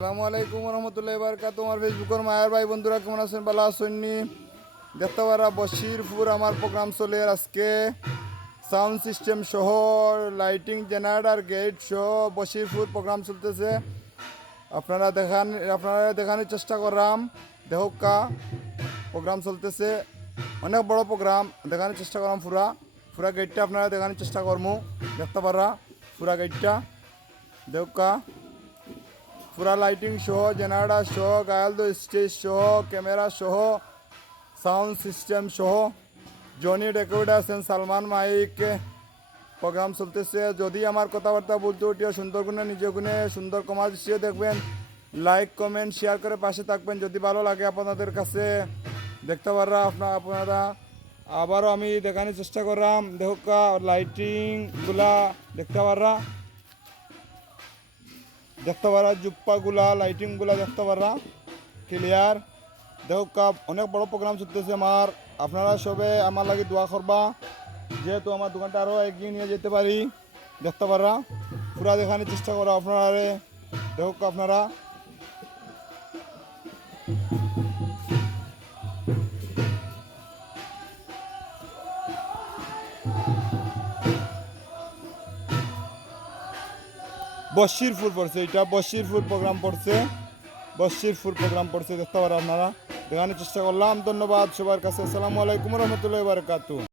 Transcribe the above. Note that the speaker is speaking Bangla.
আসসালামু আলাইকুম রহমতুল্লাহি বারাকাতুহু। আমার ফেসবুকের মায়ের ভাই বন্ধুরা কেমন আছেন? ভালো আছেননি? দেখতে পারা বশিরপুর আমার প্রোগ্রাম চলে আজকে সাউন্ড সিস্টেম সহ লাইটিং জেনারেটর গেট সহ বশিরপুর প্রোগ্রাম চলতেছে। আপনারা দেখানোর চেষ্টা করলাম। দেহকা প্রোগ্রাম চলতেছে, অনেক বড় প্রোগ্রাম দেখানোর চেষ্টা করলাম। পুরা গেটটা আপনারা দেখানোর চেষ্টা করবো। দেখতে পারা পুরা গেটটা দেহকা পুরা লাইটিং সহ জেনারেটর সহ গায়ালদো স্টেজ সহ ক্যামেরা সহ সাউন্ড সিস্টেম সহ Jony recorders and Salman mike program চলতেছে। যদি আমার কথাবার্তা বলতে উঠিও সুন্দর গুণে নিজে গুণে সুন্দর কমার দৃষ্টিতে দেখবেন, লাইক কমেন্ট শেয়ার করে পাশে থাকবেন। যদি ভালো লাগে আপনাদের কাছে দেখতে পাররা আপনারা আবারও আমি দেখানোর চেষ্টা করলাম। দেখো লাইটিংগুলা দেখতে পাররা জুপ্পাগুলা লাইটিংগুলা দেখতে পাররা ক্লিয়ার। দেখো অনেক বড় প্রোগ্রাম চলতেছে আমার। আপনারা সবে আমার লাগে দোয়া করবা, যেহেতু আমার দোকানটা আরও এগিয়ে নিয়ে যেতে পারি। দেখতে পাররা পুরা দেখানোর চেষ্টা করো আপনারা। দেখো আপনারা বশিরপুর পড়ছে, এটা বশিরপুর প্রোগ্রাম পড়ছে, বশিরপুর প্রোগ্রাম পড়ছে। দেখতে পারো আপনারা দেখানোর চেষ্টা করলাম। ধন্যবাদ সবার কাছে। আসসালামু আলাইকুম রহমতুল্লাহি বারাকাতুহু।